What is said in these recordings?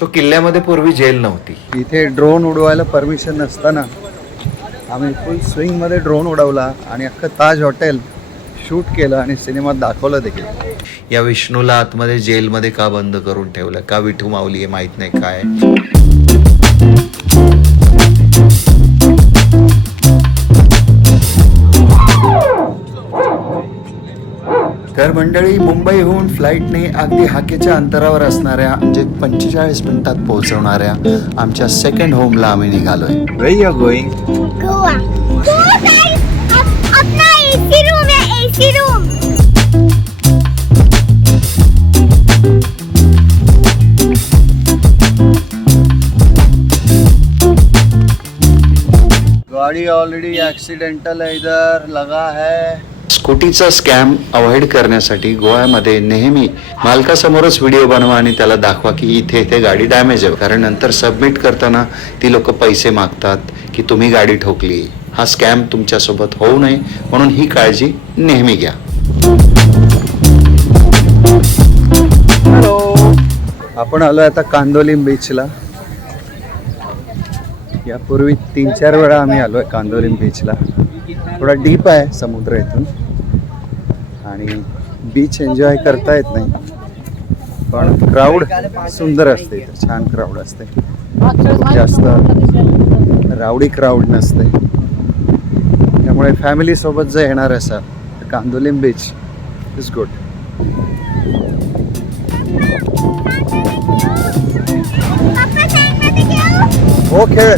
So किल्ल्यामध्ये पूर्वी gel नव्हती. इथे ड्रोन उडवायला परमिशन नसताना आम्ही फुल स्विंगमध्ये ड्रोन उडवला आणि अख्खं ताज हॉटेल शूट केलं आणि सिनेमात दाखवलं देखील. या विष्णूला आतमध्ये जेलमध्ये का बंद करून ठेवलं, का विठू माऊली हे माहीत नाही काय. तर मंडळी, मुंबईहून फ्लाईटने अगदी हाकेच्या अंतरावर असणाऱ्या म्हणजे 45 मिनिटात पोहोचवणाऱ्या आमच्या सेकंड होमला आम्ही निघालोय. Where you are going? Goa. Goa guys, Apna AC room है, एसी रूम. गाड़ी ऑलरेडी एक्सीडेंटल है, इधर लगा है. स्कूटीचा स्कॅम अवॉइड करण्यासाठी गोव्यामध्ये नेहमी मालकासमोरच व्हिडिओ बनवा आणि त्याला दाखवा की इथे इथे गाडी डॅमेज आहे, कारण नंतर सबमिट करताना ती लोक पैसे मागतात की तुम्ही गाडी ठोकली. हा स्कॅम तुमच्यासोबत होऊ नये म्हणून ही काळजी नेहमी घ्या. हॅलो, आपण आलो आता कांदोलीम बीचला. यापूर्वी 3-4 वेळा आम्ही आलोय कांदोलीम बीचला. थोडा डीप आहे समुद्र इथून आणि बीच एन्जॉय करता येत नाही, पण क्राऊड सुंदर असते इथे, छान क्राऊड असते, जास्त रावडी क्राऊड नसते. त्यामुळे फॅमिली सोबत जर येणार असाल तर Candolim beach is good. Papa side में दिखाओ. हो खेळ.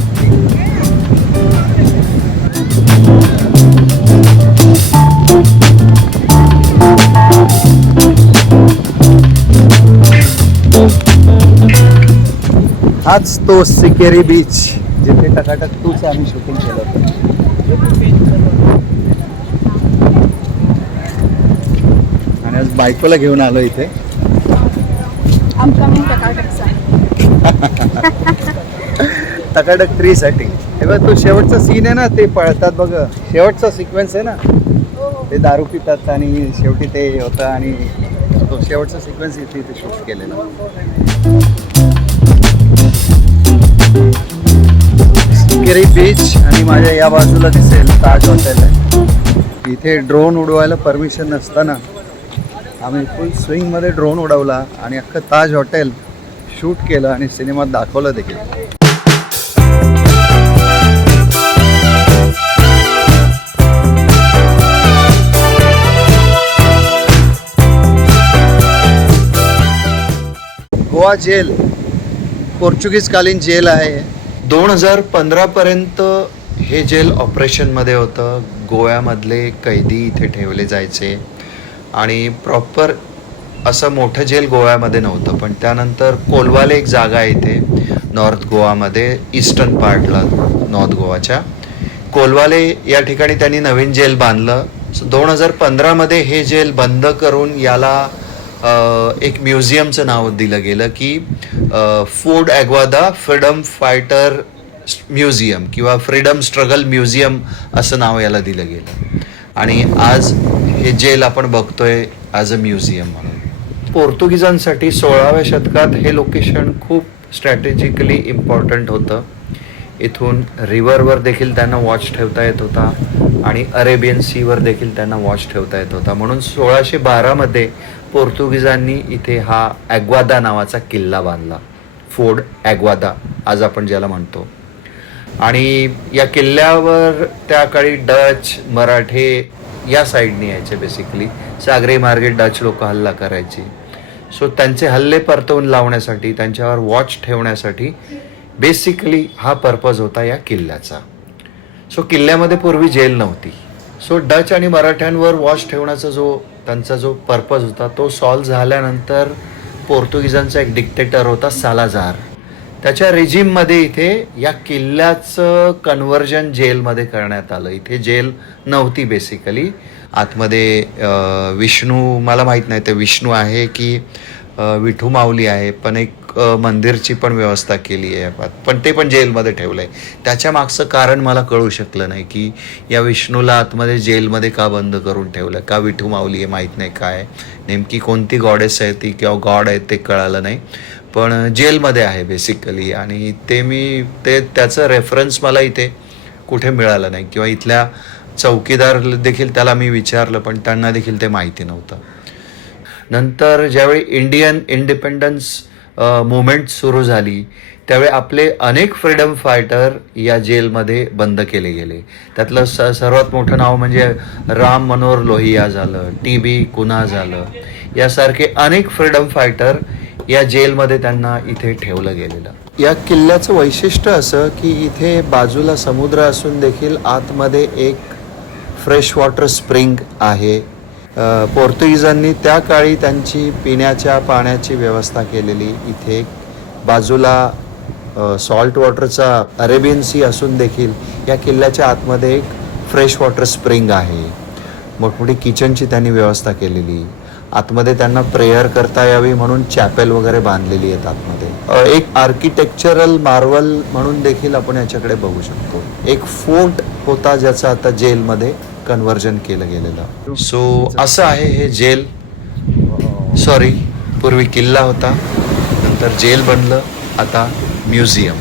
हाच तो सिकेरी बीच जिथे टकाटक तूच आम्ही शूटिंग केलं होतं. आणि आज बायकोला घेऊन आलो इथे. टकाटक 3 साठी. हे बघ, तो शेवटचा सीन आहे ना, ते पळतात बघ, शेवटचा सिक्वेन्स आहे ना, ते दारू पितात आणि शेवटी ते होतं आणि तो शेवटचा सिक्वेन्स इथे इथे शूट केलेला. सिकेरी बीच आणि माझ्या या बाजूला दिसेल ताज हॉटेल आहे. इथे ड्रोन उडवायला परमिशन नसताना आम्ही फुल स्विंगमध्ये ड्रोन उडवला आणि अख्खं ताज हॉटेल शूट केलं आणि सिनेमात दाखवलं देखील. गोवा जेल पोर्चुगीज कालीन जेल आहे. 2015 पर्यंत हे जेल ऑपरेशनमध्ये होतं. गोव्यामधले कैदी इथे ठेवले जायचे आणि प्रॉपर असं मोठं जेल गोव्यामध्ये नव्हतं. पण त्यानंतर कोलवाले एक जागा आहे इथे नॉर्थ गोवामध्ये, ईस्टर्न पार्टला नॉर्थ गोवाच्या कोलवाले या ठिकाणी त्यांनी नवीन जेल बांधलं. 2015मध्ये हे जेल बंद करून याला एक म्युझियमचं नाव दिलं गेलं की फूड ॲग्वादा फ्रीडम फायटर म्युझियम किंवा फ्रीडम स्ट्रगल म्युझियम असं नाव याला दिलं गेलं. आणि आज हे जेल आपण बघतोय ॲज अ म्युझियम म्हणून. पोर्तुगीजांसाठी 16व्या शतकात हे लोकेशन खूप स्ट्रॅटेजिकली इम्पॉर्टंट होतं. इथून रिव्हरवर देखील त्यांना वॉच ठेवता येत होता आणि अरेबियन सीवर देखील त्यांना वॉच ठेवता येत होता. म्हणून 1612मध्ये पोर्तुगीजांनी इथे हा ॲग्वादा नावाचा किल्ला बांधला, फोर्ट ॲग्वादा आज आपण ज्याला म्हणतो. आणि या किल्ल्यावर त्या काळी डच, मराठे या साईडने यायचे. बेसिकली सागरी मार्गे डच लोक हल्ला करायचे. सो त्यांचे हल्ले परतवून लावण्यासाठी, त्यांच्यावर वॉच ठेवण्यासाठी बेसिकली हा पर्पज होता या किल्ल्याचा. सो किल्ल्यामध्ये पूर्वी जेल नव्हती. सो डच आणि मराठ्यांवर वॉच ठेवण्याचा त्यांचा जो पर्पज होता तो सॉल्व झाल्यानंतर पोर्तुगीजांचा एक डिक्टेटर होता सालाझार. त्याच्या रेजिममध्ये इथे या किल्ल्याचं कन्व्हर्जन जेलमध्ये करण्यात आलं. इथे जेल नव्हती बेसिकली. आतमध्ये विष्णू, मला माहीत नाही ते विष्णू आहे की विठू माऊली आहे, पण एक मंदिरची पण व्यवस्था केली आहे, पण ते पण जेलमध्ये ठेवलं आहे. त्याच्या मागचं कारण मला कळू शकलं नाही की या विष्णूला आतमध्ये जेलमध्ये का बंद करून ठेवलं, का विठू माऊली हे माहीत नाही काय, नेमकी कोणती गॉडेस आहे ती किंवा गॉड आहे ते कळालं नाही. पण जेलमध्ये आहे बेसिकली. आणि त्याचं रेफरन्स मला इथे कुठे मिळालं नाही, किंवा इथल्या चौकीदार देखील त्याला मी विचारलं पण त्यांना देखील ते माहिती नव्हतं. नंतर ज्यावेळी इंडियन इंडिपेंडन्स मुवमेंट सुरू झाली त्यावेळी आपले अनेक फ्रीडम फायटर या जेलमध्ये बंद केले गेले. त्यातलं सर्वात मोठं नाव म्हणजे राम मनोहर लोहिया झालं, TB कुन्हा झालं, यासारखे अनेक फ्रीडम फायटर या जेलमध्ये त्यांना इथे ठेवलं गेलेलं. या किल्ल्याचं वैशिष्ट्य असं की इथे बाजूला समुद्र असून देखील आतमध्ये एक फ्रेश वॉटर स्प्रिंग आहे. पोर्तुगीजांनी त्या काळी त्यांची पिण्याच्या पाण्याची व्यवस्था केलेली. इथे बाजूला सॉल्ट वॉटरचा अरेबियन सी असून देखील या किल्ल्याच्या आतमध्ये एक फ्रेश वॉटर स्प्रिंग आहे. मोठमोठी किचनची त्यांनी व्यवस्था केलेली. आतमध्ये त्यांना प्रेयर करता यावी म्हणून चॅपेल वगैरे बांधलेली आहेत आतमध्ये. एक आर्किटेक्चरल मार्वल म्हणून देखील आपण याच्याकडे बघू शकतो. एक फोर्ट होता ज्याचं आता जेलमध्ये कन्व्हर्जन केलं गेलेलं. सो असं आहे हे जेल. सॉरी, पूर्वी किल्ला होता, नंतर जेल बनलं, आता म्युझियम.